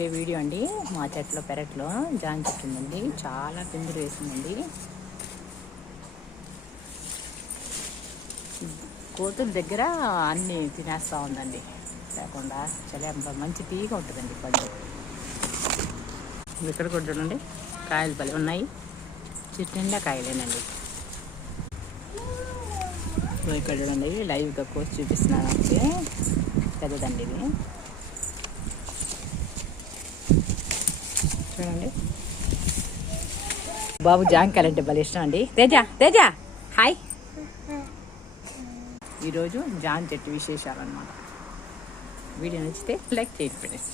ఇప్పుడే వీడియో అండి. మా చెట్లో పెరట్లో జామ చెట్టు ఉందండి, చాలా పిందులు వేసిందండి. కోతుల దగ్గర అన్నీ తినేస్తూ ఉందండి, లేకుండా చాలా మంచి తీగ ఉంటుందండి పండు. ఇక్కడ కూడా చూడండి, కాయలు పలి ఉన్నాయి, చెట్టు నిండా కాయలేనండి. ఇక్కడ చూడండి, లైవ్గా కోసి చూపిస్తున్నాను. అంటే పెద్దదండి ఇది, చూడండి. బాబు జాంకాయలంటే భలే ఇష్టం అండి. తేజ తేజ హాయ్. ఈరోజు జామ చెట్టు విశేషాలు అన్నమాట. వీడియో నచ్చితే లైక్ చేయండి ఫ్రెండ్స్.